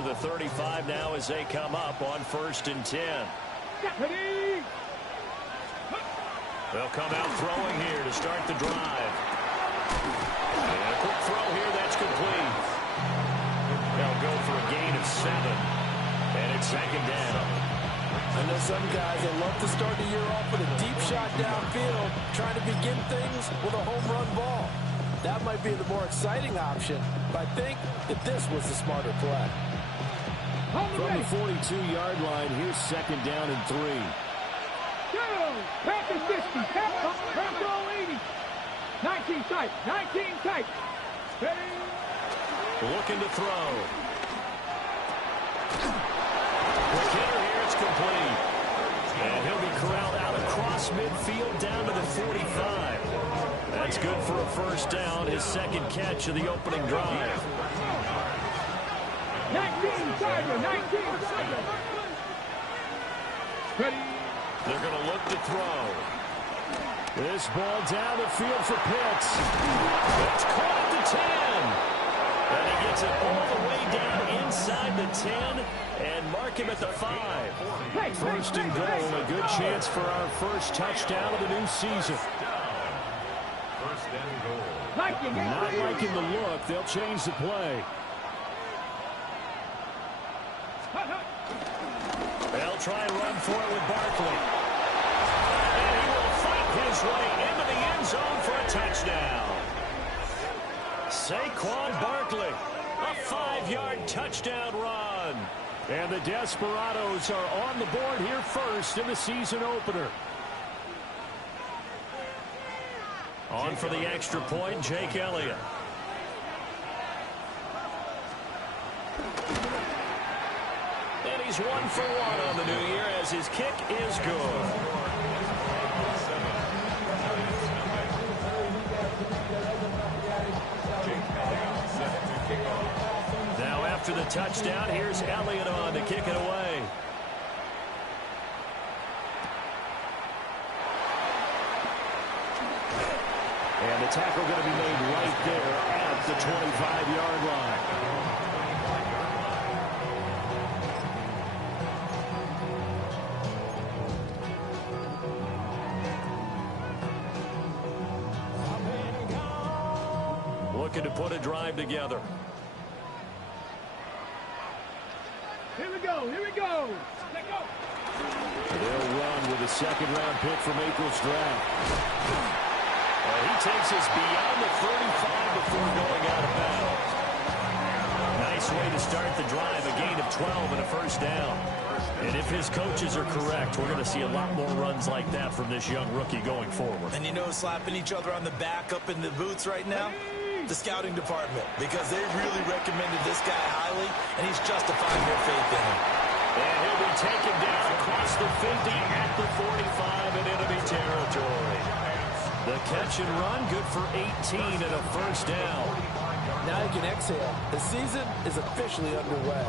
to the 35 now as they come up on 1st and 10. They'll come out throwing here to start the drive. And a quick throw here, that's complete. They'll go for a gain of 7. And it's 2nd down. I know some guys that love to start the year off with a deep shot downfield, trying to begin things with a home run ball. That might be the more exciting option, but I think that this was the smarter play. From the 42-yard line, here's 2nd down and 3. Go! Packers 50, Packers 80. 19 tight, 19 tight. Ready? Looking to throw. Quick hitter here, it's complete. And he'll be corralled out across midfield down to the 45. That's good for a 1st down, his 2nd catch of the opening drive. 19 tiger, 19 tiger. Ready? They're going to look to throw. This ball down the field for Pitts. It's caught at the 10. And he gets it all the way down inside the 10 and mark him at the 5. 1st and goal, a good chance for our 1st touchdown of the new season. Not liking the look. They'll change the play. They'll try and run for it with Barkley. And he will fight his way into the end zone for a touchdown. Saquon Barkley, a 5-yard touchdown run. And the Desperados are on the board here first in the season opener. On for the extra point, Jake Elliott. And he's 1 for 1 on the new year as his kick is good. Now after the touchdown, here's Elliott on to kick it away. And the tackle going to be made right there at the 25-yard line. Looking to put a drive together. Here we go, here we go. Let go. They'll run with a 2nd-round pick from April's draft. He takes us beyond the 35 before going out of bounds. Nice way to start the drive, a gain of 12 and a 1st down. And if his coaches are correct, we're going to see a lot more runs like that from this young rookie going forward. And you know, slapping each other on the back up in the boots right now? The scouting department, because they really recommended this guy highly, and he's justifying their faith in him. And he'll be taken down across the 50 at the 45 in enemy territory. The catch and run, good for 18 and a 1st down. Now you can exhale. The season is officially underway.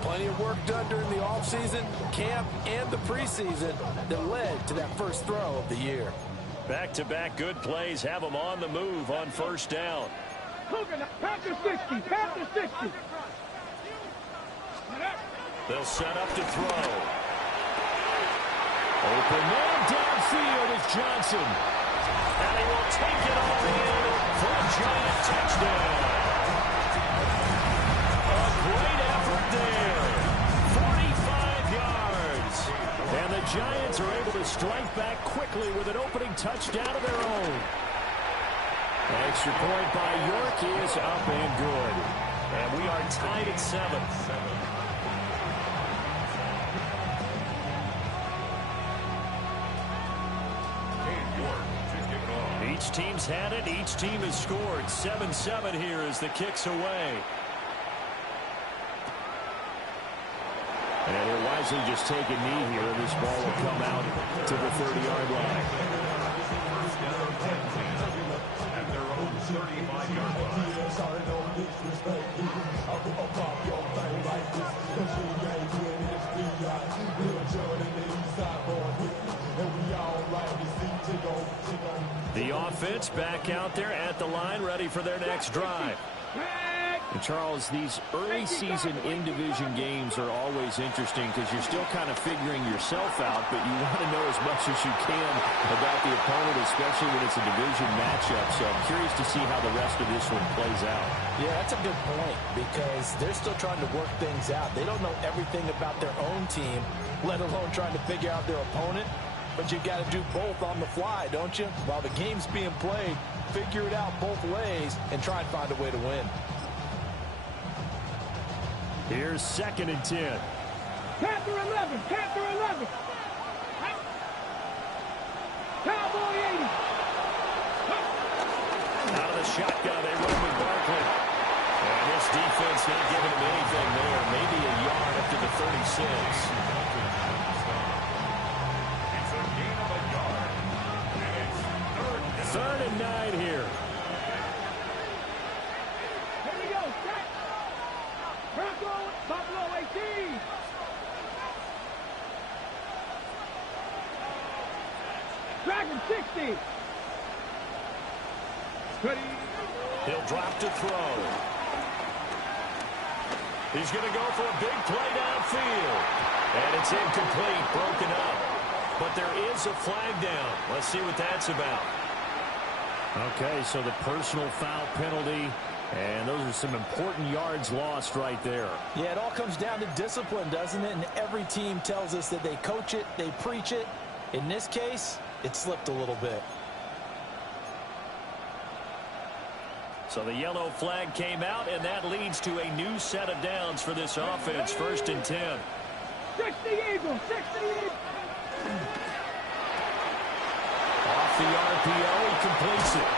Plenty of work done during the offseason, camp, and the preseason that led to that first throw of the year. Back-to-back good plays have them on the move on 1st down. Packers 60, Packers 60. They'll set up to throw. Open man downfield is Johnson. And he will take it all in for a giant touchdown. A great effort there. 45 yards. And the Giants are able to strike back quickly with an opening touchdown of their own. Extra point by York is up and good. And we are tied at 7. Each team's had it. Each team has scored. 7-7 here as the kick's away. And he'll wisely just take a knee here, and this ball will come out to the 30-yard line. At their own 35-yard The offense back out there at the line, ready for their next drive. And Charles, these early season in-division games are always interesting because you're still kind of figuring yourself out, but you want to know as much as you can about the opponent, especially when it's a division matchup. So I'm curious to see how the rest of this one plays out. Yeah, that's a good point because they're still trying to work things out. They don't know everything about their own team, let alone trying to figure out their opponent. But you got to do both on the fly, don't you? While the game's being played, figure it out both ways and try and find a way to win. Here's 2nd and 10. Panther 11. Panther 11. Cowboy 80. Out of the shotgun, they run with Barkley. And this defense not giving him anything there. Maybe a yard up to the 36. It's a gain of a yard. And it's 3rd and 9 here. Here we go. Set. Bronco, Buffalo 18. Dragon 60. Ready. He'll drop to throw. He's going to go for a big play downfield. And it's incomplete, broken up. But there is a flag down. Let's see what that's about. Okay, so the personal foul penalty, and those are some important yards lost right there. Yeah, it all comes down to discipline, doesn't it? And every team tells us that they coach it, they preach it. In this case, it slipped a little bit. So the yellow flag came out, and that leads to a new set of downs for this offense. 1st and 10. 60 Eagles. 60 Eagles. Off the RPO, he completes it.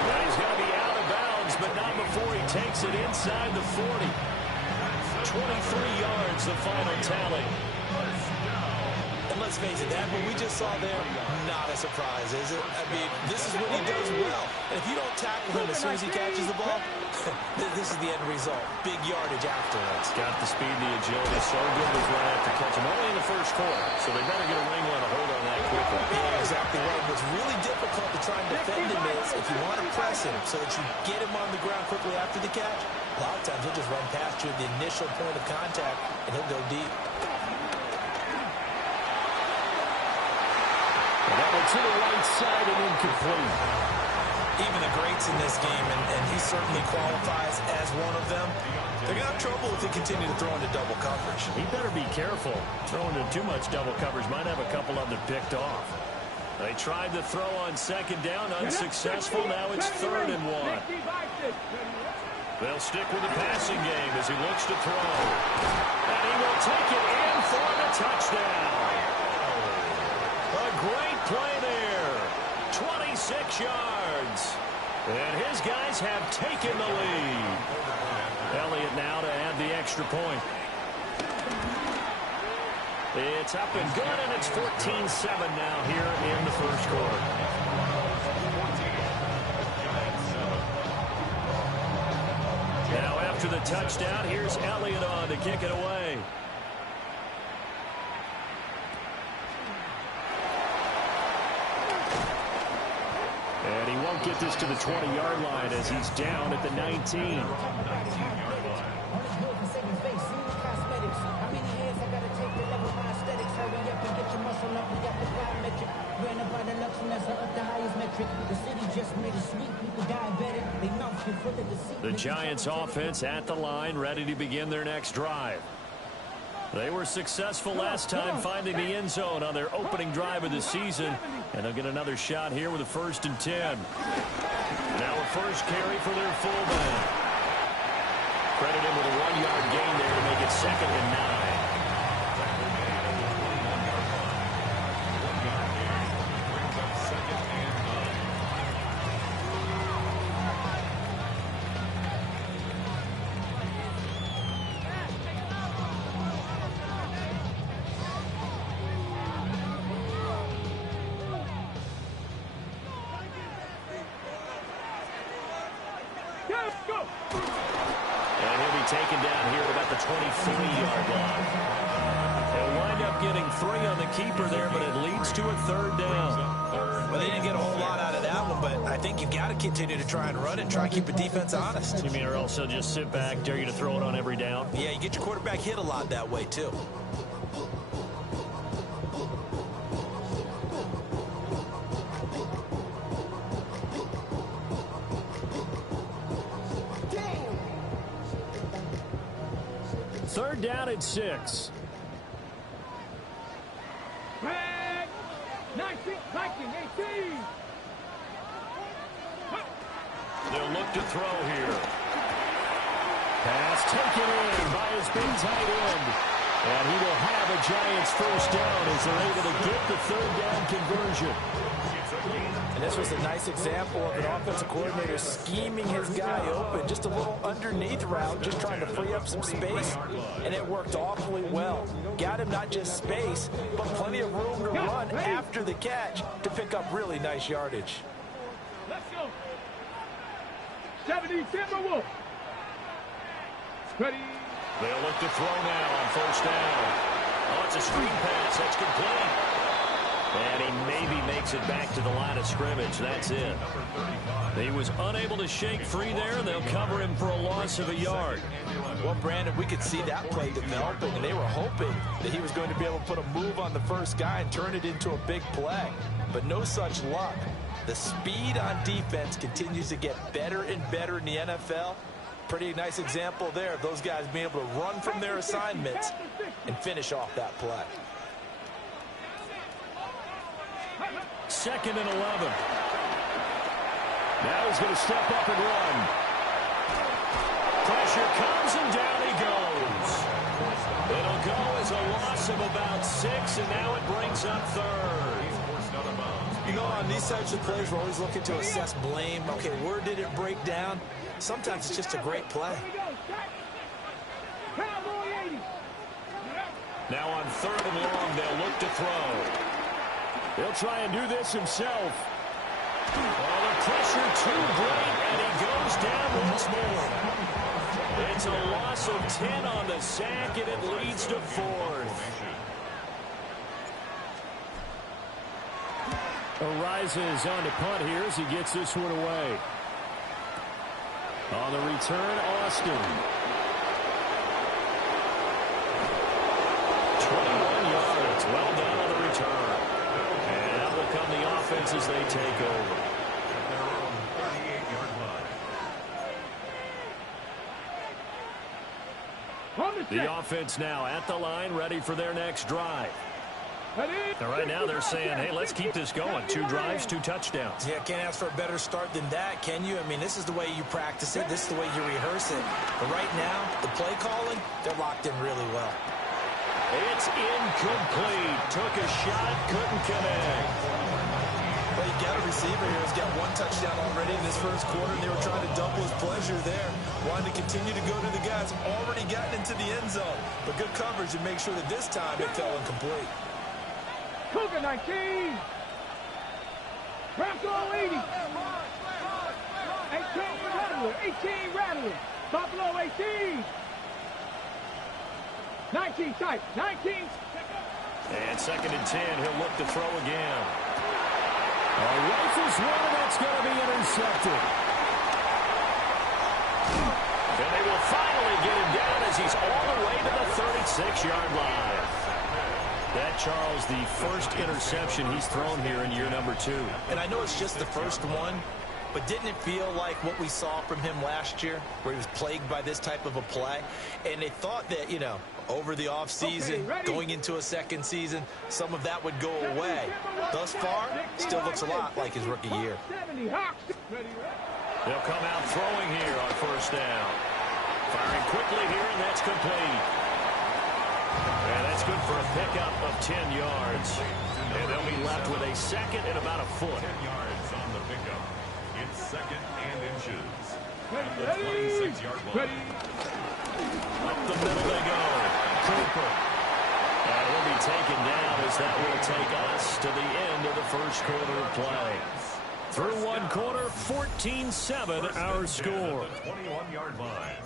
Well, he's going to be out of bounds, but not before he takes it inside the 40. 23 yards, the final tally. And let's face it, that what we just saw there, not a surprise, is it? I mean, this is what he does well. And if you don't tackle him as soon as he catches the ball, this is the end result. Big yardage afterwards. Got the speed, the agility, so good with right after catch him. Only in the 1st quarter, so they better get a ring on a hold on that quickly. Yeah, exactly right. What's really difficult to try and defend him is if you want to press him so that you get him on the ground quickly after the catch, a lot of times he'll just run past you at the initial point of contact, and he'll go deep. And that went to the right side and incomplete. Even the greats in this game, and he certainly qualifies as one of them, they're going to have trouble if they continue to throw into double coverage. He better be careful. Throwing into too much double coverage might have a couple of them picked off. They tried to throw on 2nd down, unsuccessful. Now it's 3rd and 1. They'll stick with the passing game as he looks to throw. And he will take it in for the touchdown. A great play there. 26 yards. And his guys have taken the lead. Elliott now to add the extra point. It's up and good, and it's 14-7 now here in the 1st quarter. Now after the touchdown, here's Elliott on to kick it away. And he won't get this to the 20-yard line as he's down at the 19. The Giants offense at the line, ready to begin their next drive. They were successful last time finding the end zone on their opening drive of the season, and they'll get another shot here with a 1st and 10. Now a first carry for their fullback. Credit him with a 1-yard gain there to make it 2nd and 9. And he'll be taken down here at about the 23-yard line. They'll wind up getting 3 on the keeper there, but it leads to a 3rd down. Well, they didn't get a whole lot out of that one, but I think you've got to continue to try and run it, try and keep the defense honest. You mean or else they'll just sit back, dare you to throw it on every down? Yeah, you get your quarterback hit a lot that way, too. Third down at 6. Flag. 19, 18. They'll look to throw here. Pass taken in by his big tight end. And he will have a Giants first down as they're able to get the 3rd down conversion. And this was a nice example of an offensive coordinator scheming his guy open. Just a little underneath route, just trying to free up some space. And it worked awfully well. Got him not just space, but plenty of room to run after the catch to pick up really nice yardage. Let's go. 70 Timberwolves. Ready. They'll look to throw now on first down. Oh, it's a screen pass. That's complete. And he maybe makes it back to the line of scrimmage. That's it. He was unable to shake free there, and they'll cover him for a loss of a yard. Well, Brandon, we could see that play developing, and they were hoping that he was going to be able to put a move on the first guy and turn it into a big play. But no such luck. The speed on defense continues to get better and better in the NFL. Pretty nice example there of those guys being able to run from their assignments and finish off that play. 2nd and 11. Now he's going to step up and run. Pressure comes, and down he goes. It'll go as a loss of about 6, and now it brings up 3rd. You know, on these types of plays, we're always looking to assess blame. Okay, where did it break down? Sometimes it's just a great play. Now on 3rd and long, they'll look to throw. He'll try and do this himself. Oh, the pressure too great, and he goes down once more. It's a loss of 10 on the sack, and it leads to 4th. Arises on to punt here as he gets this one away. On the return, Austin. 21 yards. Well done on the return. And that will come the offense as they take over. The offense now at the line, ready for their next drive. And right now they're saying, hey, let's keep this going. 2 drives, 2 touchdowns. Yeah, can't ask for a better start than that, can you? I mean, this is the way you practice it. This is the way you rehearse it. But right now, the play calling, they're locked in really well. It's incomplete. Took a shot, couldn't connect. Well, you got a receiver here who's got 1 touchdown already in this first quarter, and they were trying to double his pleasure there. Wanted to continue to go to the guys already gotten into the end zone. But good coverage to make sure that this time it fell incomplete. Cougar 19. Bronco 80. 18 Rattler. 18 Rattler. Buffalo 18. 19 tight. 19. And 2nd and 10. He'll look to throw again. Rifles one, and that's going to be intercepted. And they will finally get him down as he's all the way to the 36-yard line. That, Charles, the first interception he's thrown here in year number 2. And I know it's just the first one, but didn't it feel like what we saw from him last year, where he was plagued by this type of a play? And they thought that, you know, over the offseason, going into a second season, some of that would go away. Thus far, still looks a lot like his rookie year. They'll come out throwing here on first down. Firing quickly here, and that's complete. And that's good for a pickup of 10 yards. And they'll be left with a 2nd and about a foot. 10 yards on the pickup. It's 2nd and inches. At the 26-yard line. Up the middle they go. Cooper. And he'll be taken down as that will take us to the end of the first quarter of play. Through 1 quarter, 14-7 our score. 21-yard line.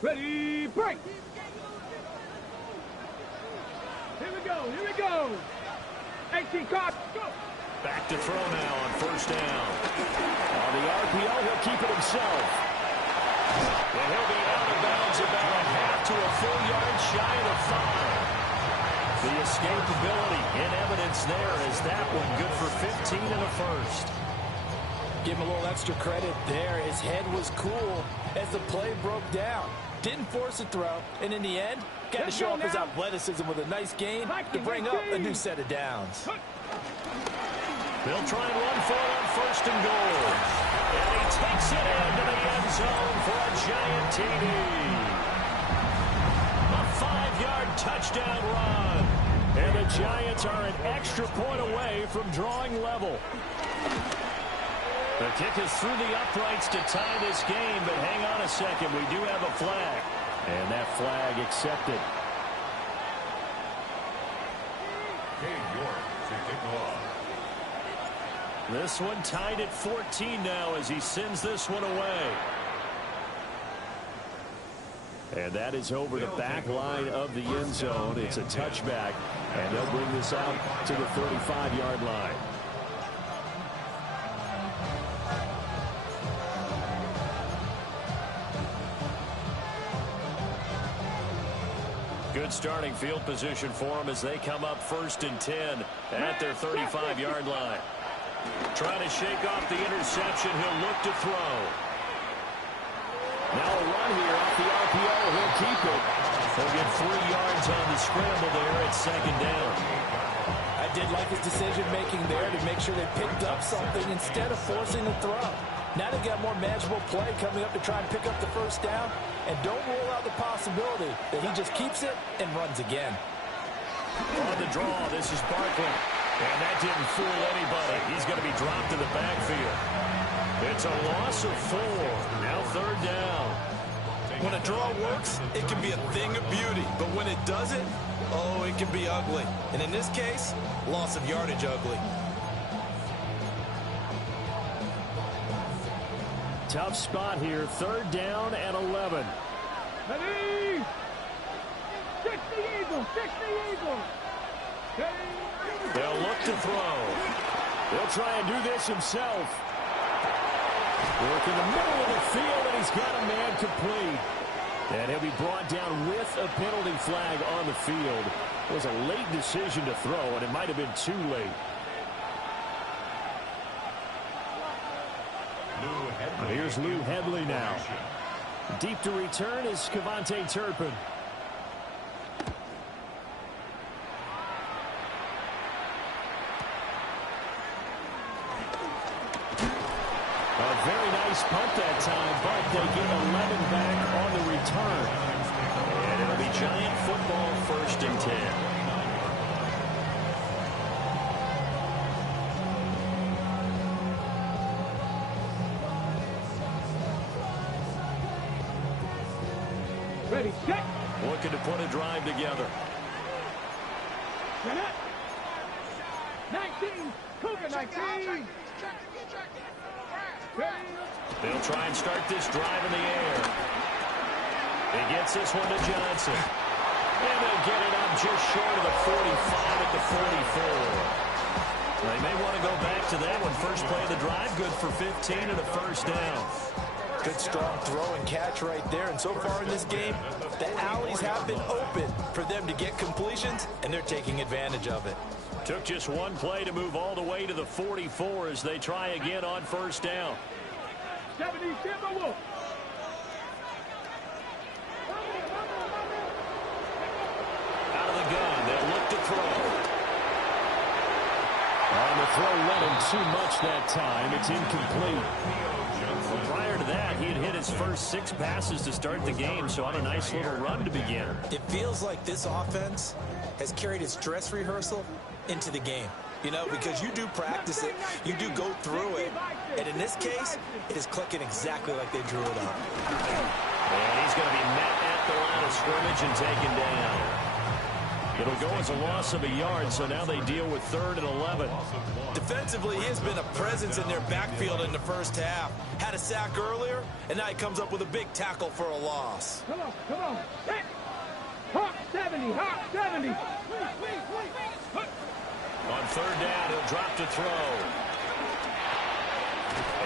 Ready, break. Here we go, here we go. 18 card, go. Back to throw now on first down. On the RPO, he'll keep it himself. And he'll be out of bounds about a half to a full yard shy of the 5. The escapability in evidence there as that one good for 15 and a first. Give him a little extra credit there. His head was cool as the play broke down. Didn't force a throw, and in the end, got to show off his athleticism with a nice gain to bring up a new set of downs. They'll try and run for it on first and goal. And he takes it into the end zone for a giant TD. A 5-yard touchdown run. And the Giants are an extra point away from drawing level. The kick is through the uprights to tie this game, but hang on a second. We do have a flag. And that flag accepted. To kick off. This one tied at 14 now as he sends this one away. And that is over the back line of the end zone. It's a touchback, and they'll bring this out to the 35-yard line. Good starting field position for them as they come up first and 10 at their 35-yard line. Trying to shake off the interception. He'll look to throw. Now a run here off the RPO. He'll keep it. He'll get 3 yards on the scramble there at second down. I did like his decision-making there to make sure they picked up something instead of forcing a throw. Now they've got more manageable play coming up to try and pick up the first down. And don't rule out the possibility that he just keeps it and runs again. On the draw, this is Barkley. And that didn't fool anybody. He's going to be dropped in the backfield. It's a loss of 4. Now third down. When a draw works, it can be a thing of beauty. But when it doesn't, oh, it can be ugly. And in this case, loss of yardage ugly. Tough spot here. Third down and 11. Ready. 60 Eagles, 60 Eagles. They'll look to throw. He'll try and do this himself. Work in the middle of the field, and he's got a man complete. And he'll be brought down with a penalty flag on the field. It was a late decision to throw, and it might have been too late. Here's Lou Hedley now. Deep to return is Cavante Turpin. A very nice punt that time, but they get 11 back on the return. And it'll be Giant football first and 10. Ready, set. Looking to put a drive together. 19, Cougar 19. They'll try and start this drive in the air. He gets this one to Johnson. And they'll get it up just short of the 45 at the 44. They may want to go back to that one. First play of the drive, good for 15 and a first down. Good strong throw and catch right there. And so far in this game, the alleys have been open for them to get completions, and they're taking advantage of it. Took just one play to move all the way to the 44 as they try again on first down. 70 Timberwolves. Out of the gun, they'll look to throw. On the throw, led him too much that time. It's incomplete. Well, prior to that, he had hit his first 6 passes to start the game, so on a nice little run to begin. It feels like this offense has carried its dress rehearsal into the game. You know, because you do practice it, you do go through it, and in this case, it is clicking exactly like they drew it up. And he's going to be met at the line of scrimmage and taken down. It'll go as a loss of a yard, so now they deal with 3rd and 11. Defensively, he has been a presence in their backfield in the first half. Had a sack earlier, and now he comes up with a big tackle for a loss. Come on, come on. Hey. Hawk 70, Hawk 70. On 3rd down, he'll drop to throw.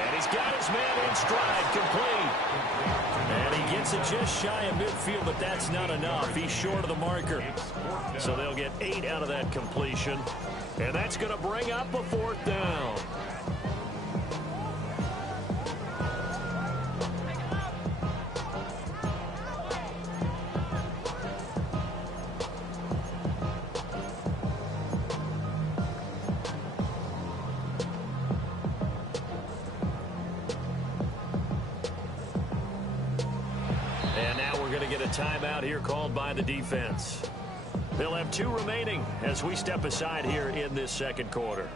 And he's got his man in stride, complete. And he gets it just shy of midfield, but that's not enough. He's short of the marker. So they'll get 8 out of that completion. And that's going to bring up a 4th down. And now we're going to get a timeout here called by the defense. They'll have 2 remaining as we step aside here in this 2nd quarter.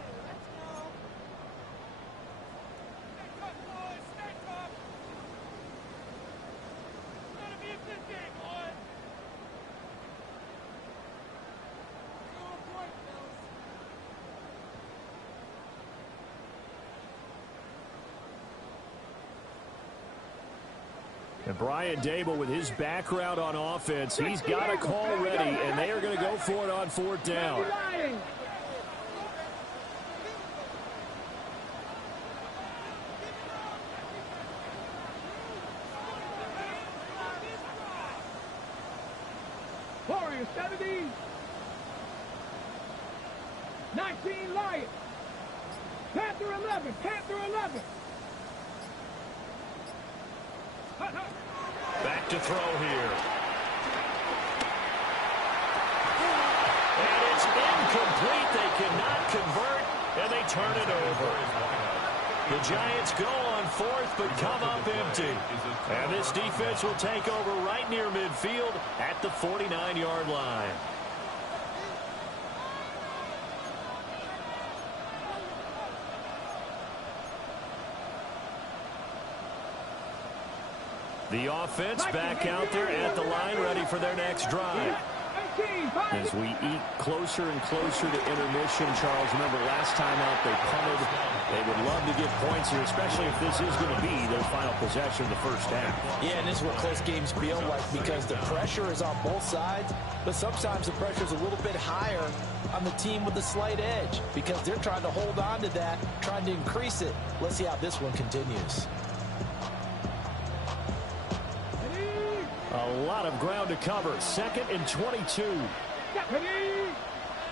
And Brian Dable, with his background on offense, he's got a call ready, and they are going to go for it on 4th down. Warriors 70. 19 Lions. Panther 11. Panther 11. Back to throw here. And it's incomplete. They cannot convert, and they turn it over. The Giants go on 4th, but come up empty. And this defense will take over right near midfield at the 49-yard line. The offense back out there at the line, ready for their next drive. As we eat closer and closer to intermission, Charles, remember last time out they punted. They would love to get points here, especially if this is going to be their final possession of the first half. Yeah, and this is what close games feel like because the pressure is on both sides, but sometimes the pressure is a little bit higher on the team with the slight edge because they're trying to hold on to that, trying to increase it. Let's see how this one continues. A lot of ground to cover. 2nd and 22.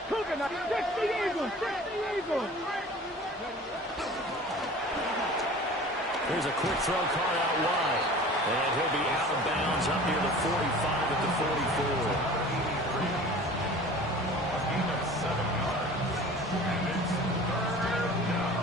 Coconut, fix the Eagles, fix the Eagles. There's a quick throw caught out wide. And he'll be out of bounds up near the 45 at the 44. A gain of 7 yards. And it's 3rd down.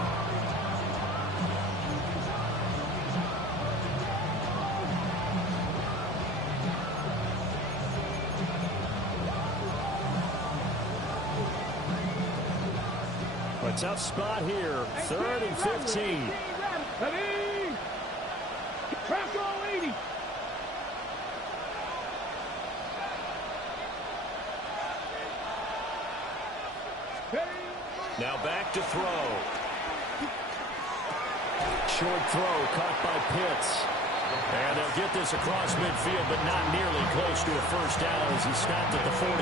A tough spot here. 3rd and 15. Now back to throw. Short throw caught by Pitts. And they'll get this across midfield, but not nearly close to a first down as he stopped at the 48.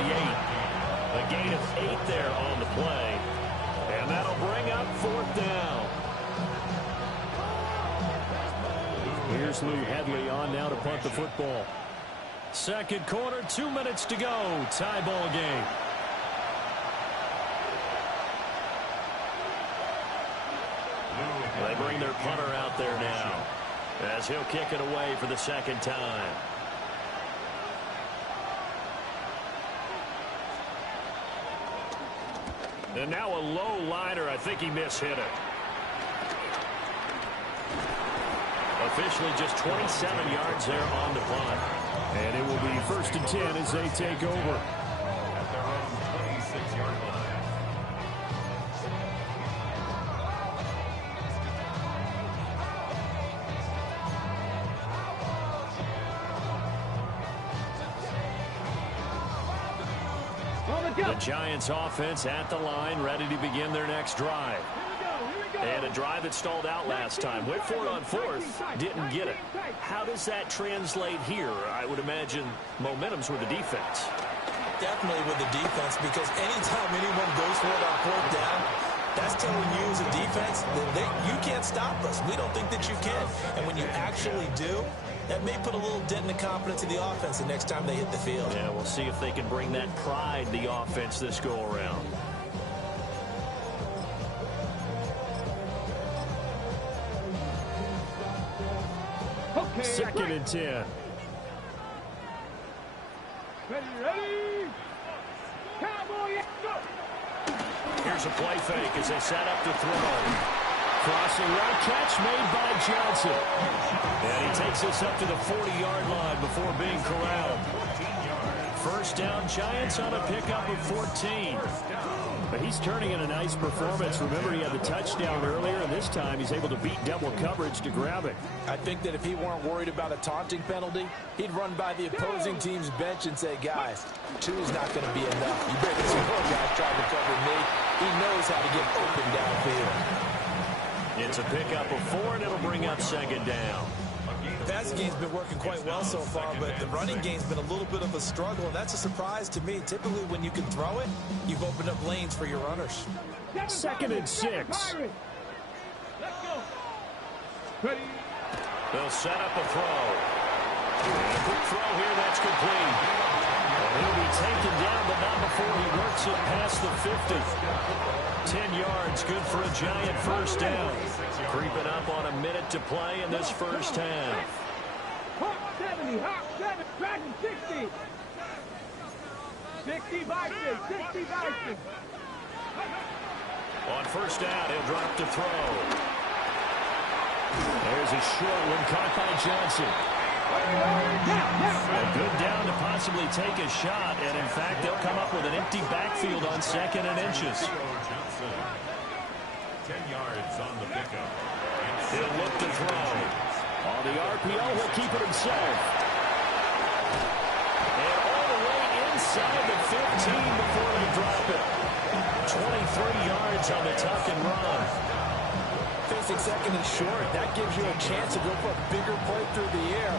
A gain of 8 there on the play. And that'll bring up 4th down. Here's Lou Headley on now to punt the football. 2nd quarter, 2 minutes to go. Tie ball game. They bring their punter out there now as he'll kick it away for the 2nd time. And now a low liner. I think he mishit it. Officially just 27 yards there on the punt. And it will be 1st and 10 as they take over. At their own 26-yard line. The Giants offense at the line, ready to begin their next drive. And a drive that stalled out last time. Went for it on fourth, didn't get it. How does that translate here? I would imagine momentum's with the defense. Definitely with the defense, because anytime anyone goes for it on fourth down, that's telling you as a defense that you can't stop us. We don't think that you can. And when you actually do, that may put a little dent in the confidence of the offense the next time they hit the field. Yeah, we'll see if they can bring that pride, the offense, this go-around. Okay, 2nd and 10. Ready? Cowboy, go! Here's a play fake as they set up to throw. Crossing route catch made by Johnson. And he takes us up to the 40-yard line before being corralled. First down, Giants on a pickup of 14. But he's turning in a nice performance. Remember, he had the touchdown earlier, and this time he's able to beat double coverage to grab it. I think that if he weren't worried about a taunting penalty, he'd run by the opposing team's bench and say, guys, 2 is not going to be enough. You better see more guys trying to cover me. He knows how to get open downfield. It's a pickup of 4, and it'll bring up 2nd down. The passing game's been working quite well so far, but the running game's been a little bit of a struggle, and that's a surprise to me. Typically, when you can throw it, you've opened up lanes for your runners. 2nd and 6. Let's go. Ready? They'll set up a throw. And a quick throw here, that's complete. And he'll be taken down, but not before he works it past the 50. 10 yards, good for a Giant first down. Creeping up on a minute to play in this first half. Hawk 70, Hawk 7, Dragon 60. 60 Vikings, 60 Vikings. On first down, he'll drop to throw. There's a short one caught by Johnson. A good down to possibly take a shot, and in fact, they'll come up with an empty backfield on 2nd and inches. 10 yards on the pickup. He'll look to throw. On the RPO, he'll keep it himself. And all the way inside the 15 before they drop it. 23 yards on the tuck and run. Facing 2nd and short, that gives you a chance to go for a bigger play through the air.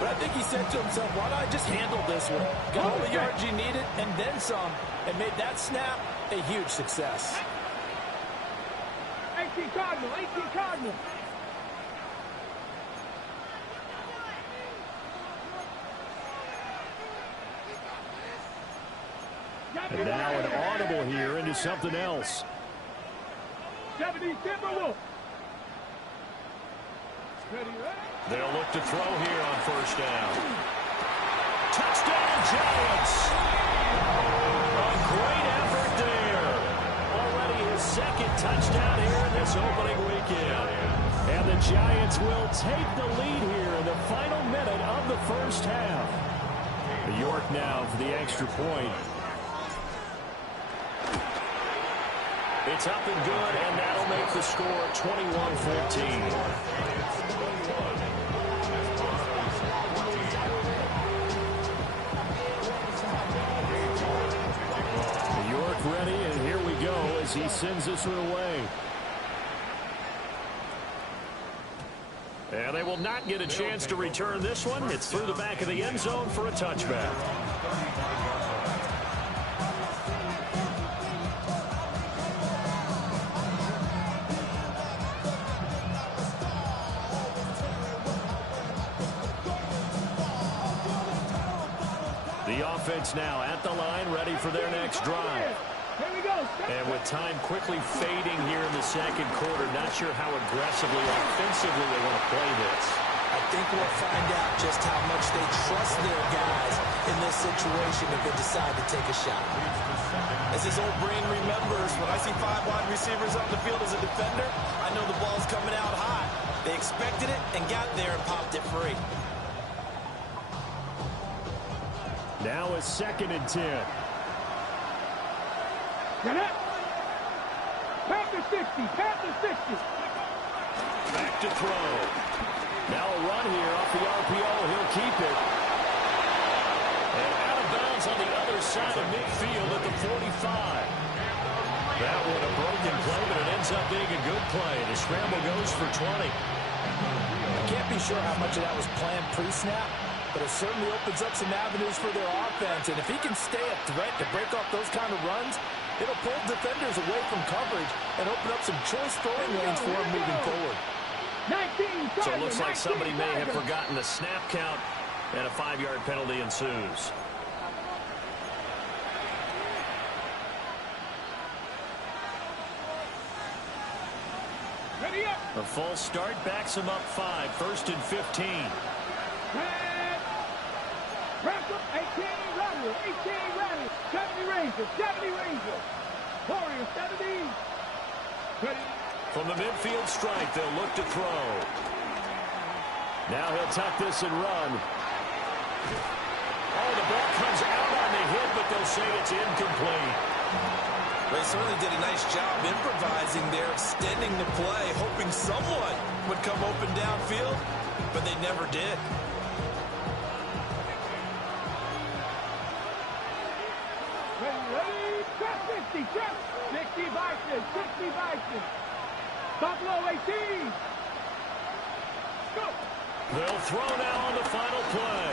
But I think he said to himself, why don't I just handle this one? Got all the yards you needed and then some, and made that snap a huge success. 18 Cardinal, 18 Cardinal. And now an audible here into something else. 70 Timberwolf. Ready? They'll look to throw here on first down. Touchdown, Giants! A great effort there. Already his 2nd touchdown here in this opening weekend. And the Giants will take the lead here in the final minute of the first half. York now for the extra point. It's up and good, and that'll make the score 21-14. York ready, and here we go as he sends this one away. And they will not get a chance to return this one. It's through the back of the end zone for a touchback. The offense now at the line, ready for their next drive. Here we go. And with time quickly fading here in the 2nd quarter, not sure how aggressively, offensively they want to play this. I think we'll find out just how much they trust their guys in this situation if they decide to take a shot. As his old brain remembers, when I see 5 wide receivers on the field as a defender, I know the ball's coming out hot. They expected it and got there and popped it free. Now a 2nd and 10. Get up. Panther 60, Panther 60. Back to throw. Now a run here off the RPO. He'll keep it. And out of bounds on the other side of midfield at the calling a broken play, but it ends up being a good play. The scramble goes for 20. I can't be sure how much of that was planned pre-snap, but it certainly opens up some avenues for their offense. And if he can stay a threat to break off those kind of runs, it'll pull defenders away from coverage and open up some choice throwing lanes for him moving forward. So it looks like somebody may have forgotten the snap count, and a 5-yard penalty ensues. A false start backs him up 5, 1st and 15. 18 Rattle, 18 Rattle, 70 Rangers, 70 Rangers, Warriors 70. From the midfield strike, they'll look to throw. Now he'll tuck this and run. Oh, the ball comes out on the hit, but they'll say it's incomplete. They certainly did a nice job improvising there, extending the play, hoping someone would come open downfield, but they never did. Ready, trap 50, trap 60 Bison, 60 Bison. Buffalo 18. Go. They'll throw now on the final play.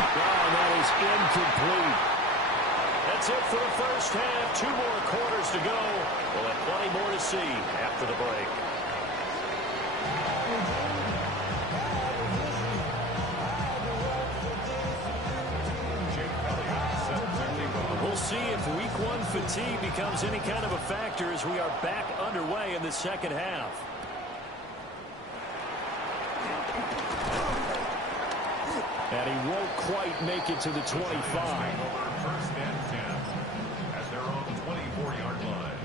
Oh, that is incomplete. That's it for the first half. 2 more quarters to go. We'll have plenty more to see after the break. We'll see if week 1 fatigue becomes any kind of a factor as we are back underway in the second half. And he won't quite make it to the 25. First and 10 at their own 24-yard line.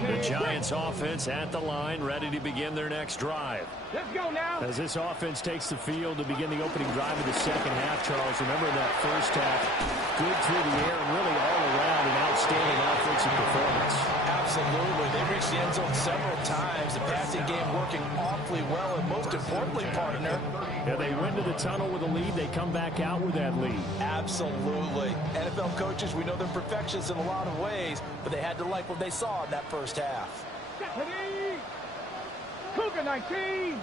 The Giants offense at the line, ready to begin their next drive. Let's go now. As this offense takes the field to begin the opening drive of the second half, Charles, remember in that first half, good through the air and really all around an outstanding offensive performance. Absolutely. They reached the end zone several times. The passing game working awfully well, and most importantly, partner. Yeah, they went to the tunnel with a lead. They come back out with that lead. Absolutely. NFL coaches, we know they're perfectionists in a lot of ways, but they had to like what they saw in that first half. Stephanie. Cougar 19.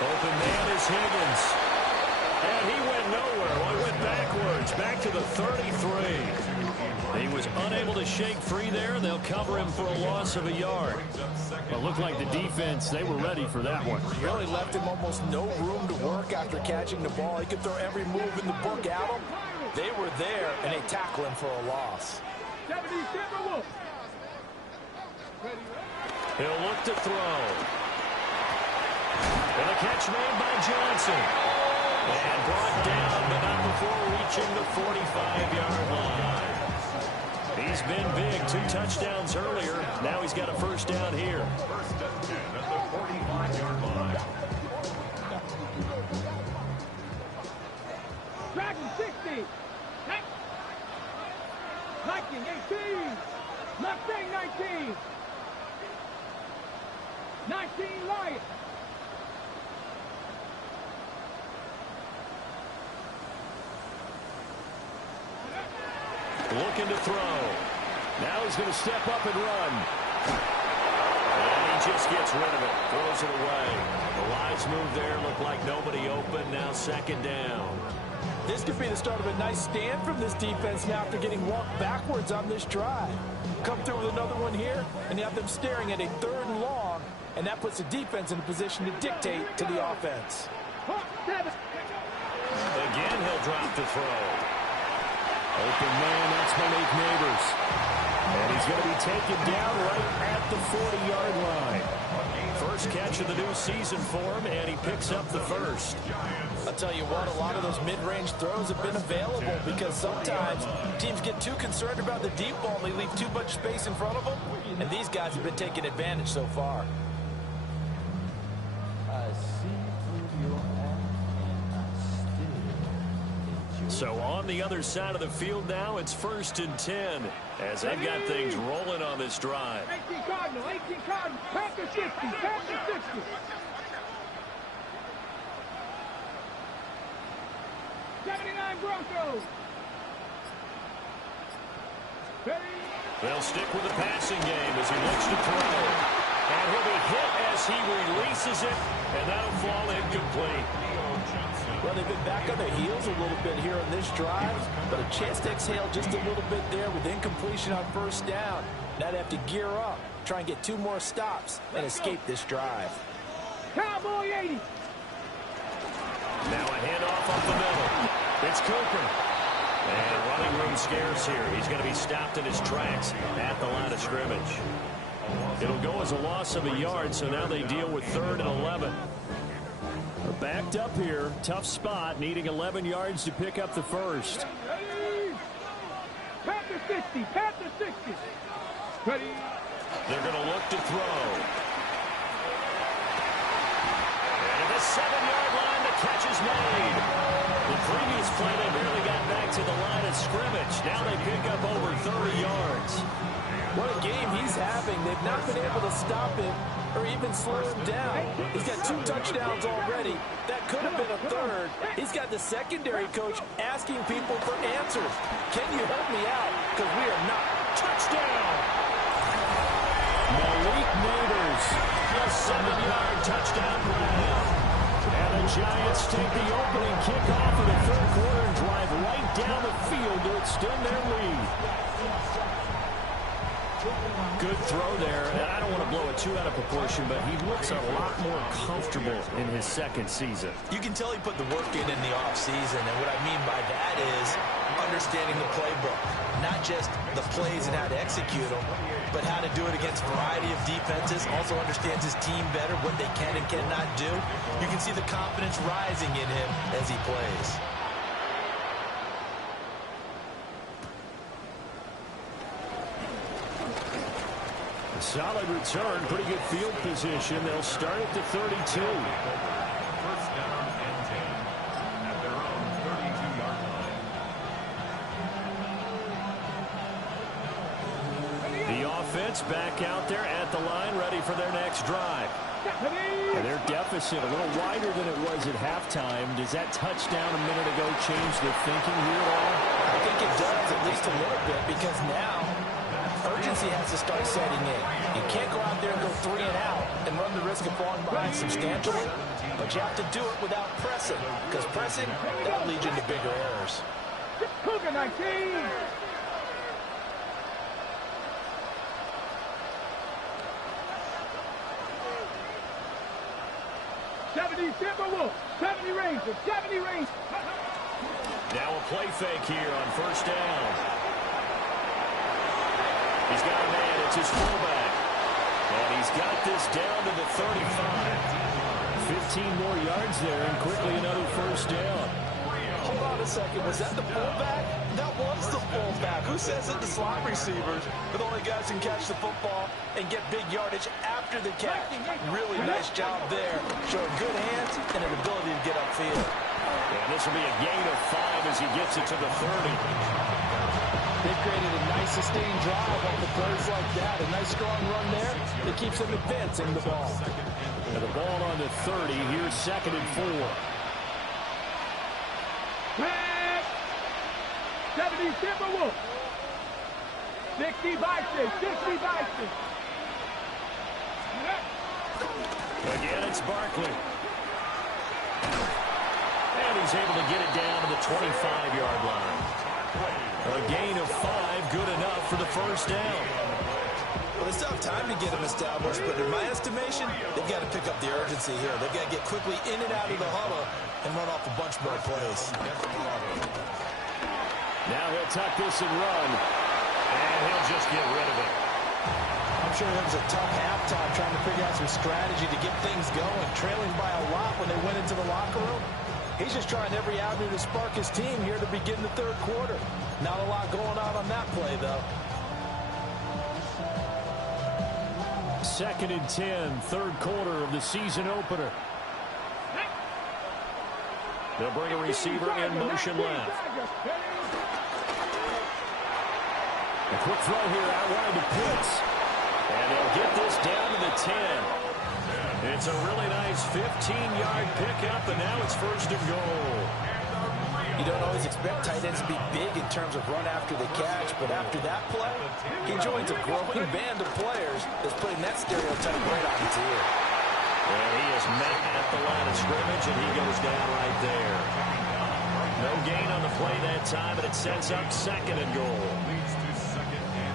Open man is Higgins. And he went nowhere. Well, he went backwards, back to the 33. He was unable to shake free there. They'll cover him for a loss of a yard. Well, it looked like the defense, they were ready for that one. Really left him almost no room to work after catching the ball. He could throw every move in the book at him. They were there, and they tackle him for a loss. 70 Timberwolves. He'll look to throw. And a catch made by Johnson. And brought down, but not before reaching the 45-yard line. He's been big. 2 touchdowns earlier. Now he's got a first down here. First and 10 at the 45-yard line. Dragon 60. Viking 18. Mustang 19. 19 Lions. Looking to throw. Now he's going to step up and run. And he just gets rid of it. Throws it away. The lines move there. Look like nobody open. Now second down. This could be the start of a nice stand from this defense now after getting walked backwards on this drive. Come through with another one here, and you have them staring at a 3rd and long, and that puts the defense in a position to dictate to the offense. Again, he'll drop the throw. Open man, that's Malik Neighbors. And he's going to be taken down right at the 40-yard line. First catch of the new season for him, and he picks up the first. I'll tell you what, a lot of those mid-range throws have been available because sometimes teams get too concerned about the deep ball and they leave too much space in front of them, and these guys have been taking advantage so far. So on the other side of the field now, it's 1st and 10 as they've got things rolling on this drive. 18 Cardinal, Panther 60, Panther 60. Broncos. They'll stick with the passing game as he looks to throw. And he'll be hit as he releases it, and that'll fall incomplete. Well, they've been back on their heels a little bit here on this drive, but a chance to exhale just a little bit there with incompletion on 1st down. Now they have to gear up, try and get 2 more stops, and escape this drive. Cowboy 80. Now a handoff up the middle. It's Cooper. And running room scarce here. He's going to be stopped in his tracks at the line of scrimmage. It'll go as a loss of a yard, so now they deal with 3rd and 11. Backed up here. Tough spot, needing 11 yards to pick up the first. Panther 60, Panther 60. Ready. They're going to look to throw. And at the 7-yard line, the catch is made. The previous play, they barely got back to the line of scrimmage. Now they pick up over 30 yards. What a game he's having. They've not been able to stop him or even slow him down. He's got 2 touchdowns already. That could have been a 3rd. He's got the secondary coach asking people for answers. Can you help me out? Because we are not. Touchdown! Malik Neighbors, a 7-yard touchdown grab. And the Giants take the opening kickoff of the 3rd quarter and drive right down the field to extend their lead. Good throw there, and I don't want to blow it too out of proportion, but he looks a lot more comfortable in his 2nd season. You can tell he put the work in the offseason, and what I mean by that is understanding the playbook. Not just the plays and how to execute them, but how to do it against a variety of defenses. Also understands his team better, what they can and cannot do. You can see the confidence rising in him as he plays. Solid return, pretty good field position. They'll start at the 32. 1st down and 10 at their own 32-yard line. The offense back out there at the line, ready for their next drive. And their deficit a little wider than it was at halftime. Does that touchdown a minute ago change the thinking here at all? I think it does, at least a little bit, because now urgency has to start setting in. You can't go out there and go 3 and out and run the risk of falling behind substantially, but you have to do it without pressing, because pressing, that'll lead you into bigger errors. Cougar 19. Timberwolves, 70 Rangers, 70 Rangers. Now a play fake here on 1st down. He's got a man, it's his fullback. And he's got this down to the 35. 15 more yards there, and quickly another 1st down. Hold on a second, was that the fullback? That was the fullback. Who says that the slot receivers are the only guys who can catch the football and get big yardage after the catch? Really nice job there, showing good hands and an ability to get upfield. And this will be a gain of 5 as he gets it to the 30. They've created a nice sustained drive off the plays like that. A nice strong run there that keeps them advancing the ball. And the ball on the 30. Here's 2nd and 4. 70 Timberwolves. 60 Bison, 60 Bison. Again, it's Barkley. And he's able to get it down to the 25-yard line. A gain of 5, good enough for the 1st down. Well, they still have time to get him established, but in my estimation, they've got to pick up the urgency here. They've got to get quickly in and out of the huddle and run off a bunch more plays. Now he'll tuck this and run. And he'll just get rid of it. I'm sure it was a tough halftime trying to figure out some strategy to get things going, trailing by a lot when they went into the locker room. He's just trying every avenue to spark his team here to begin the 3rd quarter. Not a lot going on that play, though. 2nd and 10, 3rd quarter of the season opener. They'll bring a receiver in motion left. A quick throw here out wide to Pitts. And they'll get this down to the 10. It's a really nice 15-yard pickup, and now it's first and goal. You don't always expect tight ends to be big in terms of run after the catch, but after that play, he joins a growing band of players that's putting that stereotype right on its ear. And he is met at the line of scrimmage, and he goes down right there. No gain on the play that time, and it sets up second and goal.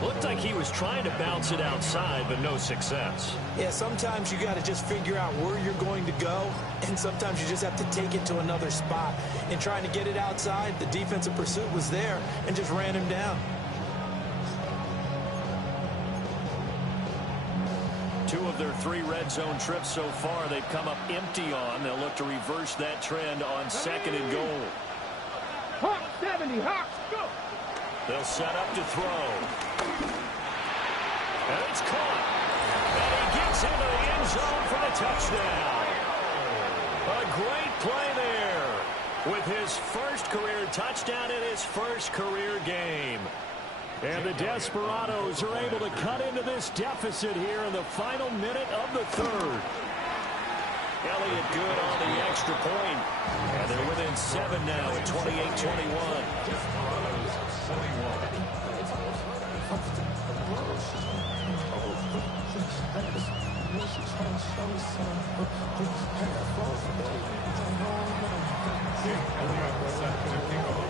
Looked like he was trying to bounce it outside, but no success. Yeah, sometimes you got to just figure out where you're going to go, and sometimes you just have to take it to another spot. In trying to get it outside, the defensive pursuit was there and just ran him down. Two of their 3 red zone trips so far they've come up empty on. They'll look to reverse that trend on second and goal. Hawk 70, Hawk, go! They'll set up to throw. And it's caught. And he gets into the end zone for the touchdown. A great play there with his first career touchdown in his first career game. And the Desperados are able to cut into this deficit here in the final minute of the third. Elliott good on the extra point. And they're within 7 now at 28-21.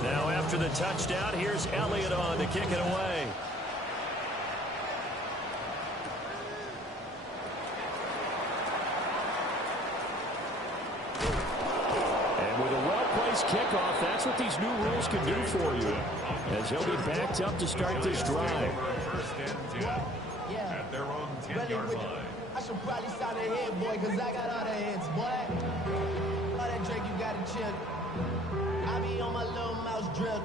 Now after the touchdown, here's Elliott on to kick it away. And with a well-placed kickoff, that's what these new rules can do for you. As he'll be backed up to start this drive. First and 10 at their own 10-yard line. I should probably sign a head, boy, because I got all the hits, boy. All that Drake, you got to chill. I be on my little mouse drip.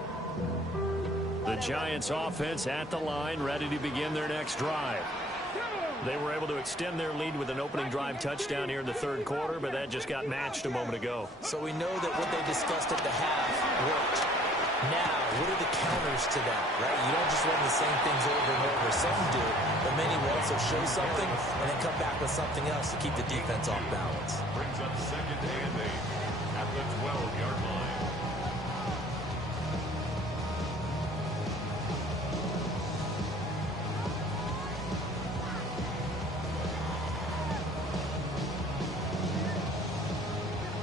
The Giants offense at the line, ready to begin their next drive. They were able to extend their lead with an opening drive touchdown here in the third quarter, but that just got matched a moment ago. So we know that what they discussed at the half worked. Now, what are the counters to that, right? You don't just run the same things over and over. Some do, but many will also show something and then come back with something else to keep the defense off balance. Brings up second and 8 at the 12-yard line.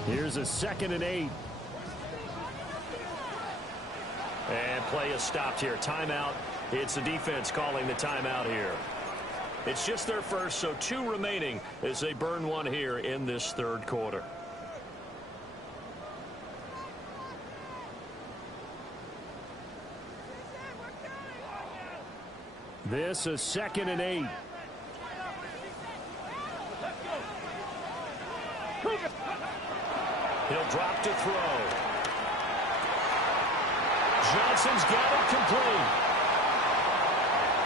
Here's a 2nd and 8. And play is stopped here. Timeout. It's the defense calling the timeout here. It's just their first, so 2 remaining as they burn 1 here in this third quarter. This is 2nd and 8. He'll drop to throw. Johnson's got it complete.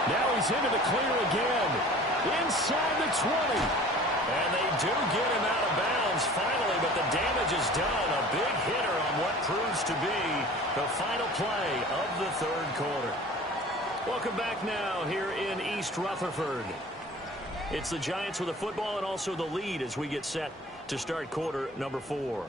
Now he's into the clear again. Inside the 20. And they do get him out of bounds finally, but the damage is done. A big hitter on what proves to be the final play of the third quarter. Welcome back now here in East Rutherford. It's the Giants with the football and also the lead as we get set to start quarter number 4.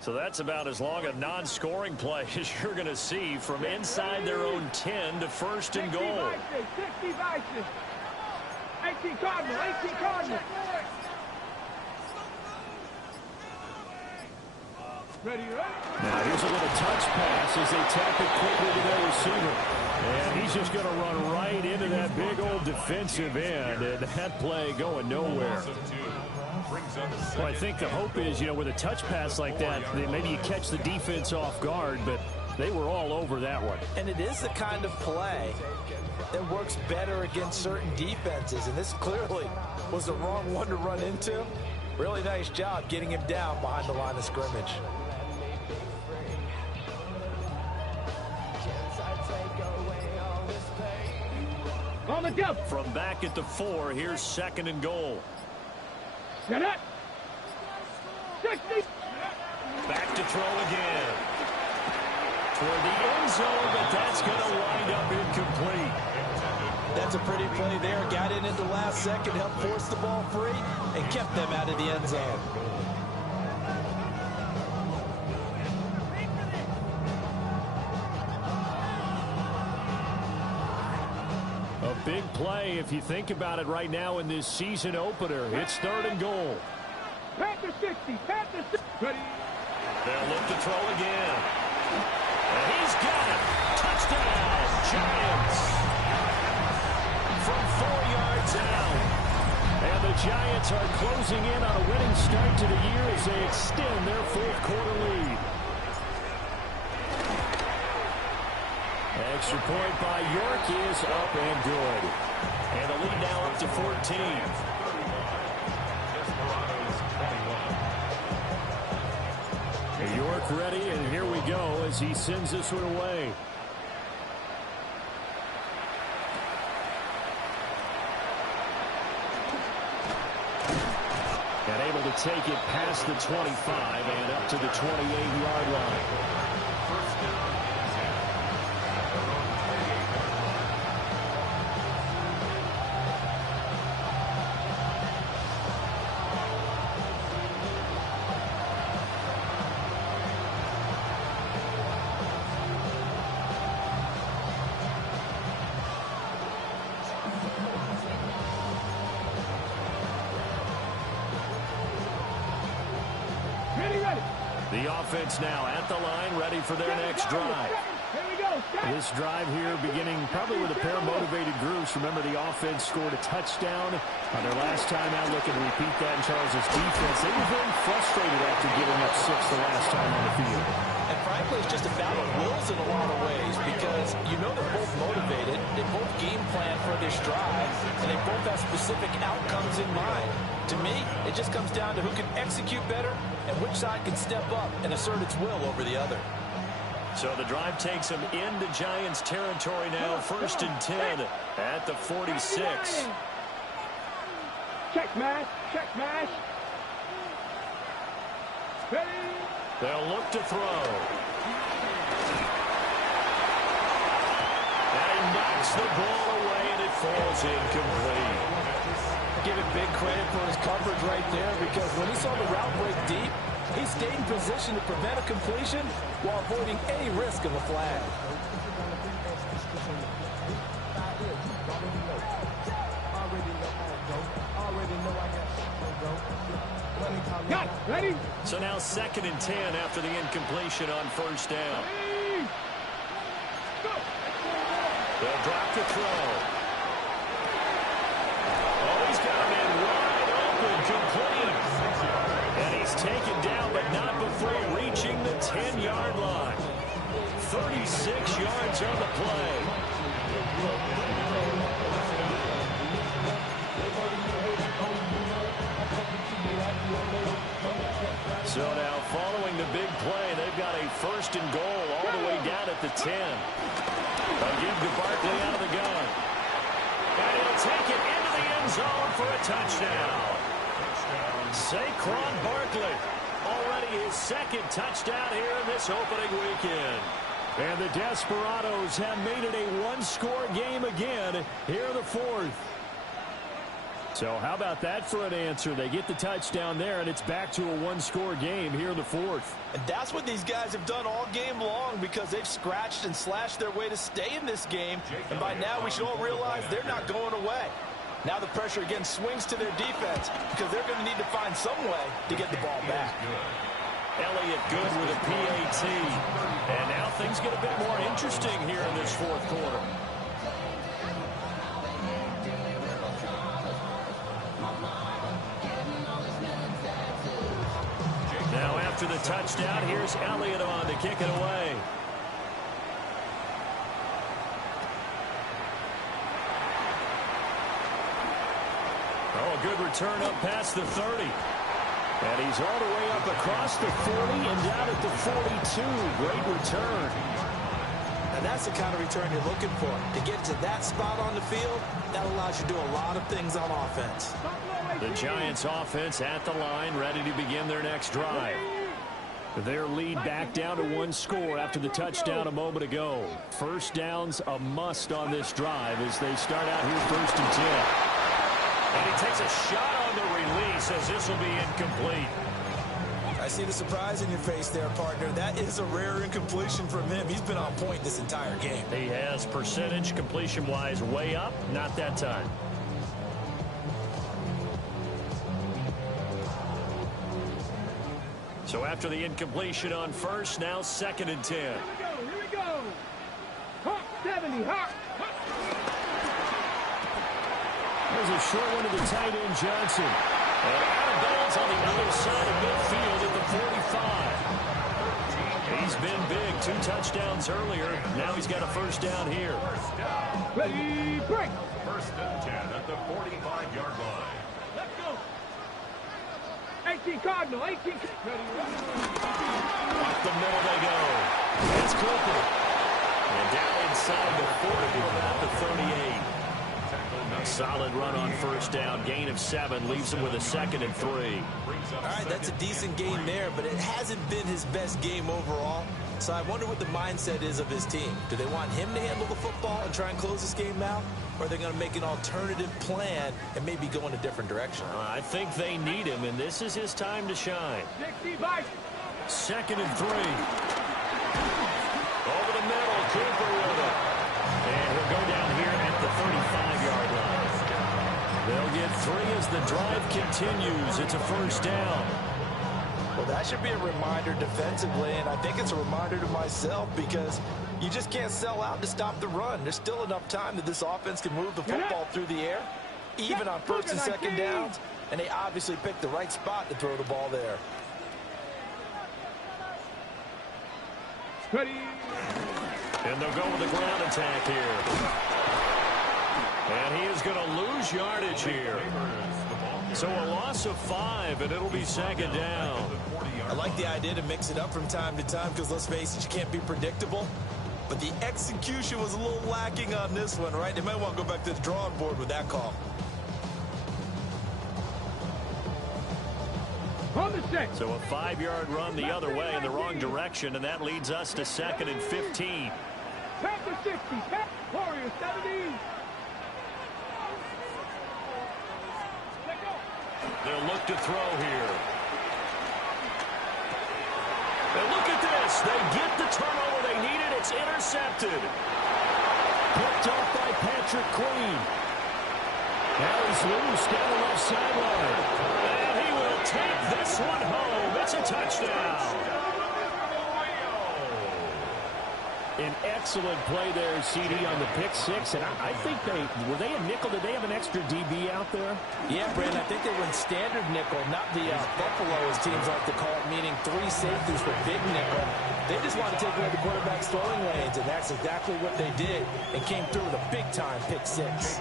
So that's about as long a non-scoring play as you're going to see from inside their own 10 to first and goal. 60 Vices. 18 Cardinal, 18 Cardinal. Ready, ready? Now here's a little touch pass as they tap it quickly to their receiver. And he's just going to run right into that big old defensive end. And that play going nowhere. Well, I think the hope is, with a touch pass like that, maybe you catch the defense off guard, but They were all over that one. And it is the kind of play that works better against certain defenses, and this clearly was the wrong one to run into. Really nice job getting him down behind the line of scrimmage. On the jump. From back at the 4, here's 2nd and goal. Set up. 60. Back to throw again. Toward the end zone, but that's going to wind up incomplete. That's a pretty play there. Got in at the last second, helped force the ball free, and kept them out of the end zone. A big play if you think about it right now in this season opener. It's 3rd and goal. Panther 60. Panther 60. Ready. They'll look to throw again. And he's got it. Touchdown, Giants. From 4 yards out. And the Giants are closing in on a winning start to the year as they extend their 4th quarter lead. Extra point by York is up and good. And the lead now up to 14. York ready, and here we go as he sends this one away. And able to take it past the 25 and up to the 28-yard line. The offense now at the line, ready for their next drive. This drive here beginning probably with a pair of motivated groups. Remember, the offense scored a touchdown on their last time out. Looking to repeat that in Charles' defense. They were very frustrated after giving up 6 the last time on the field. And frankly, it's just a battle of wills in a lot of ways because you know they're both motivated. They both game plan for this drive, and they both have specific outcomes in mind. To me, it just comes down to who can execute better and which side can step up and assert its will over the other. So the drive takes them into Giants territory now. 1st and 10 at the 46. Check mash. Check mash. Ready. They'll look to throw. And he knocks the ball away, and it falls incomplete. Give him big credit for his coverage right there because when he saw the route break deep, he stayed in position to prevent a completion while avoiding any risk of a flag. Got it. Ready? So now 2nd and 10 after the incompletion on 1st down. They'll drop the throw. Oh, he's got a man wide open, complete. And he's taken down, but not before reaching the 10-yard line. 36 yards on the play. So now following the big play, they've got a 1st and goal all the way down at the 10. They'll give to Barkley out of the gun. And he'll take it into the end zone for a touchdown. Saquon Barkley, already his 2nd touchdown here in this opening weekend. And the Desperados have made it a one-score game again here in the 4th. So how about that for an answer? They get the touchdown there, and it's back to a one-score game here in the 4th. And that's what these guys have done all game long because they've scratched and slashed their way to stay in this game. And by now we should all realize they're not going away. Now the pressure again swings to their defense because they're going to need to find some way to get the ball back. Elliott good with a PAT. And now things get a bit more interesting here in this 4th quarter. Now after the touchdown, here's Elliott on to kick it away. Oh, a good return up past the 30. And he's all the way up across the 40 and down at the 42. Great return. And that's the kind of return you're looking for. To get to that spot on the field, that allows you to do a lot of things on offense. The Giants offense at the line, ready to begin their next drive. Their lead back down to 1 score after the touchdown a moment ago. First down's a must on this drive as they start out here 1st and 10. And he takes a shot on the release as this will be incomplete. I see the surprise in your face there, partner. That is a rare incompletion from him. He's been on point this entire game. He has percentage completion-wise way up, not that time. So after the incompletion on first, now 2nd and 10. Here we go. Hawk 70, Hawk. There's a short one to the tight end, Johnson. And out of bounds on the other side of midfield at the 45. He's been big. 2 touchdowns earlier. Now he's got a first down here. Ready, break. 1st and 10 at the 45-yard line. Let's go. 18 Cardinal, 18. Up the middle they go. It's Cooper. And down inside the 40 about the 38. A solid run on first down. Gain of 7 leaves him with a 2nd and 3. All right, that's a decent game there, but it hasn't been his best game overall. So I wonder what the mindset is of his team. Do they want him to handle the football and try and close this game out? Or are they going to make an alternative plan and maybe go in a different direction? I think they need him, and this is his time to shine. 60 Vice. 2nd and 3. Over the middle, Cooper with it. And he'll go down here at the 35-yard line. They'll get 3 as the drive continues. It's a first down. Well, that should be a reminder defensively, and I think it's a reminder to myself because you just can't sell out to stop the run. There's still enough time that this offense can move the football through the air, even on 1st and 2nd downs, and they obviously picked the right spot to throw the ball there. Ready. And they'll go with the ground attack here. And he is going to lose yardage here. So a loss of 5, and it'll be 2nd down. I like the idea to mix it up from time to time because, let's face it, you can't be predictable. But the execution was a little lacking on this one, right? They might want to go back to the drawing board with that call. So a 5-yard run the other way in the wrong direction, and that leads us to 2nd and 15. Panther 60, Warriors 70. They'll look to throw here. And look at this. They get the turnover they needed. It's intercepted. Picked off by Patrick Queen. Now he's loose down the left sideline. And he will take this one home. It's a touchdown. An excellent play there, CD, on the pick 6. And I think were they a nickel? Did they have an extra DB out there? Yeah, Brandon, I think they went standard nickel, not the Buffalo, as teams like to call it, meaning 3 safeties for big nickel. They just want to take away the quarterback's throwing lanes, and that's exactly what they did, and came through with a big-time pick 6.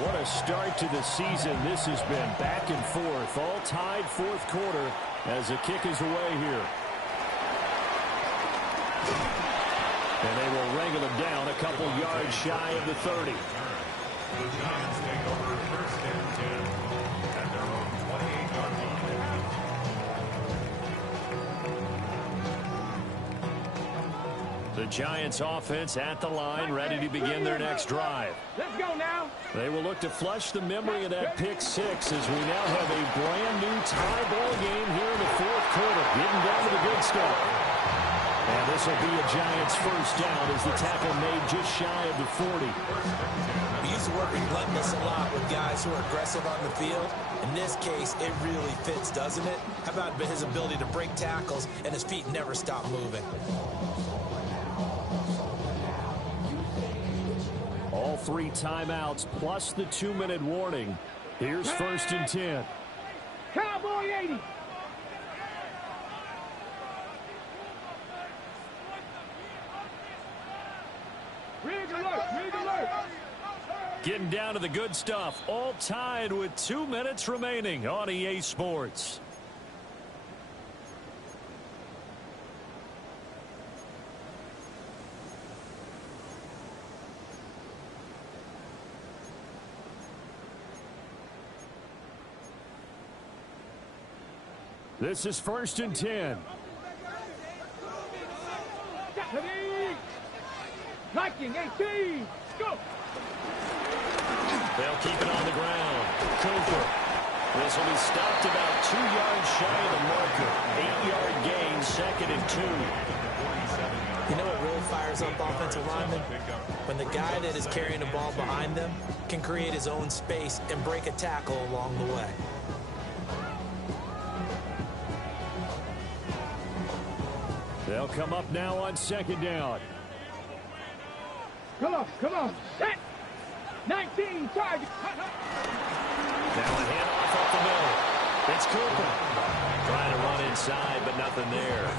What a start to the season this has been. Back and forth, all tied 4th quarter as the kick is away here. And they will wrangle him down a couple yards shy of the 30. The Giants take over 1st and 10 at their own 28-yard line. The Giants offense at the line, ready to begin their next drive. Let's go now. They will look to flush the memory of that pick 6 as we now have a brand new tie ball game here in the 4th quarter. Getting down to the good stuff. And this will be a Giants first down as the tackle made just shy of the 40. We used to work relentless a lot with guys who are aggressive on the field. In this case, it really fits, doesn't it? How about his ability to break tackles and his feet never stop moving? All 3 timeouts plus the 2-minute warning. Here's 1st and 10. Cowboy 80. Rig alert, rig alert. Getting down to the good stuff. All tied with 2 minutes remaining on EA Sports. This is 1st and 10. Liking 18. Go. They'll keep it on the ground. Cooper. This will be stopped about 2 yards shy of the marker. 8-yard gain, 2nd and 2. You know what really fires up offensive linemen? When the guy that is carrying the ball behind them can create his own space and break a tackle along the way. They'll come up now on 2nd down. Come on. Set. 19 target. Now a handoff up the middle. It's Cooper. Trying to run inside, but nothing there.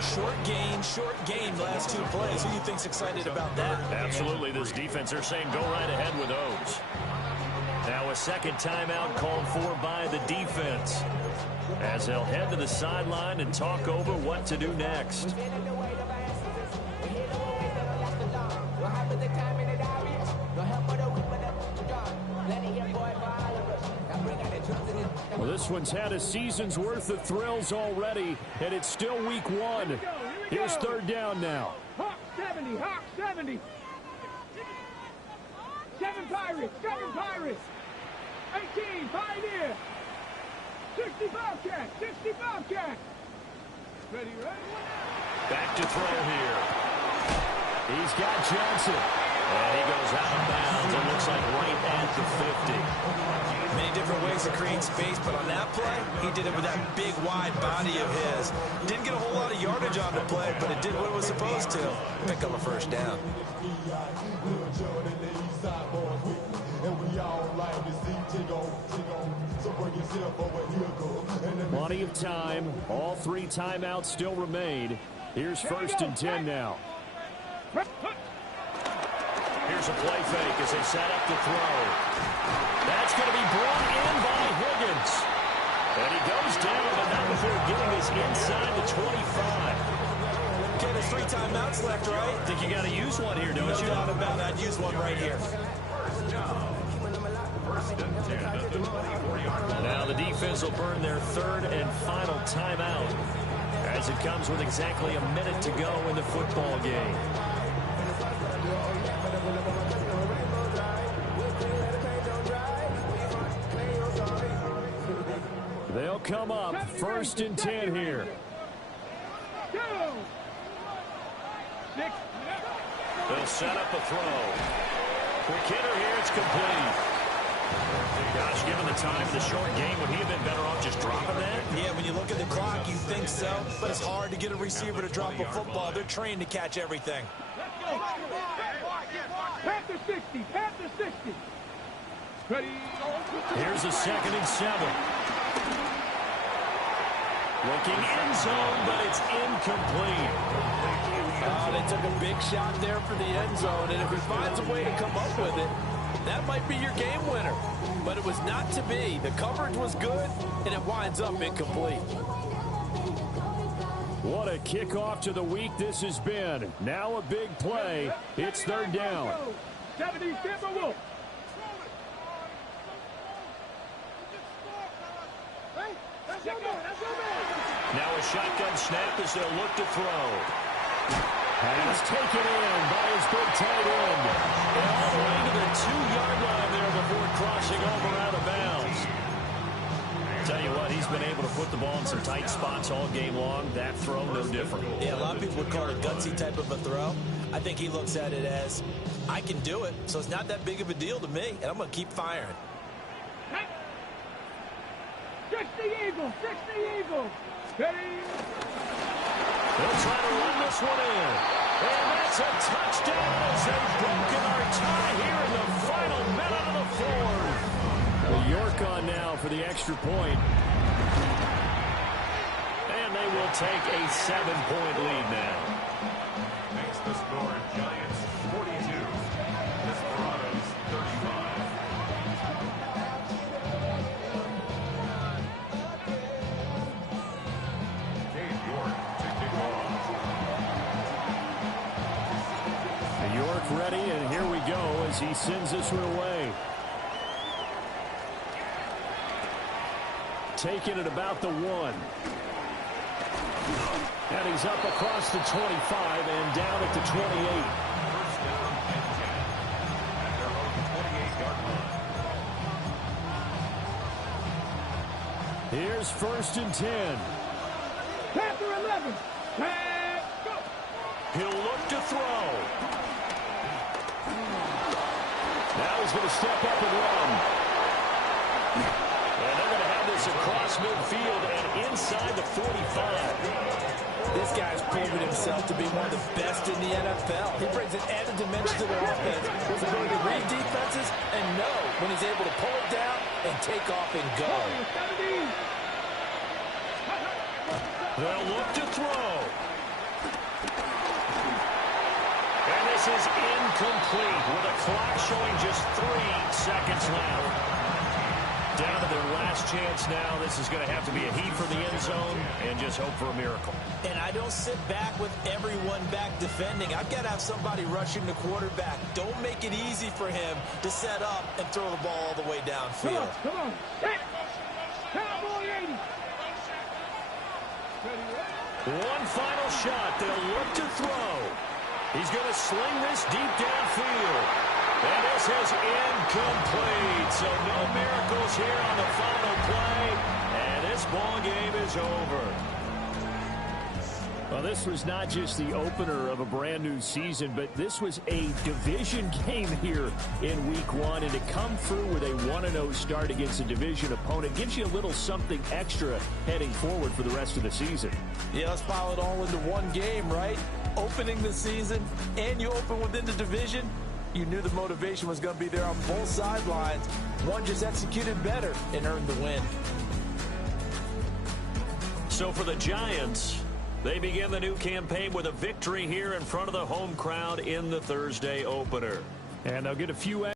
Short gain last 2 plays. Who do you think's excited about that? Absolutely. This defense, they're saying go right ahead with those. Now a 2nd timeout called for by the defense, as they'll head to the sideline and talk over what to do next. Well, this one's had a season's worth of thrills already, and it's still week 1. Here's 3rd down now. Hawk 70, Hawk 70. 7 Pirates, 18, Pioneer. 65 cat. Ready. Back to throw here. He's got Johnson. And he goes out of bounds. It looks like right at the 50. Many different ways to create space, but on that play, he did it with that big, wide body of his. Didn't get a whole lot of yardage on the play, but it did what it was supposed to. Pick up a 1st down. Plenty of time. All 3 timeouts still remain. Here's 1st and 10 now. Here's a play fake as they set up the throw. That's going to be brought in by Higgins. And he goes down, but not before getting this inside the 25. Okay, there's 3 timeouts left, right? I think you got to use one here, don't you? No doubt about it. I'd use one right here. Now the defense will burn their 3rd and final timeout, as it comes with exactly a minute to go in the football game. They'll come up 1st and 10 here. They'll set up a throw. Quick hitter here, it's complete. Gosh, given the time of the short game, would he have been better off just dropping that? Yeah, when you look at the clock, you think so, but it's hard to get a receiver to drop a football. They're trained to catch everything. Panther 60. Ready. Here's a 2nd and 7. Looking end zone, but it's incomplete. They took a big shot there for the end zone, and if he finds a way to come up with it, that might be your game winner. But it was not to be. The coverage was good, and it winds up incomplete. What a kickoff to the week this has been. Now a big play. It's 3rd down. 70 Timberwolves. Now a shotgun snap as they'll look to throw. And it's taken in by his big tight end. And all the way to the 2-yard line there before crossing over out of bounds. Tell you what, he's been able to put the ball in some tight spots all game long. That throw, no different. Yeah, a lot of people would call it a gutsy type of a throw. I think he looks at it as, I can do it, so it's not that big of a deal to me, and I'm going to keep firing. 60 Eagles. Ready. They'll try to run this one in. And that's a touchdown as they've broken our tie here in the final minute of the 4th. Well, York on now for the extra point. And they will take a 7-point lead now. Makes the score Giants 42, Desperados he sends this one away. Taking it about the 1. And he's up across the 25 and down at the 28. First down and 10 at their own 28-yard line. Here's 1st and 10. Panther 11. Tag, go. He'll look to throw. Now he's going to step up and run. And they're going to have this across midfield and inside the 45. This guy's proven himself to be one of the best in the NFL. He brings an added dimension to their offense, his ability to read defenses and know when he's able to pull it down and take off and go. They'll look to throw. And this is incomplete with a clock showing just 3 seconds left. Down to their last chance now. This is going to have to be a heat from the end zone and just hope for a miracle. And I don't sit back with everyone back defending. I've got to have somebody rushing the quarterback. Don't make it easy for him to set up and throw the ball all the way downfield. Come on. Cowboy 80. One final shot. They'll look to throw. He's going to sling this deep downfield. And this is incomplete. So no miracles here on the final play. And this ball game is over. Well, this was not just the opener of a brand new season, but this was a division game here in week 1. And to come through with a 1-0 start against a division opponent gives you a little something extra heading forward for the rest of the season. Yeah, let's pile it all into one game, right? Opening the season, and you open within the division. You knew the motivation was going to be there on both sidelines. One just executed better and earned the win. So for the Giants, they begin the new campaign with a victory here in front of the home crowd in the Thursday opener. And they'll get a few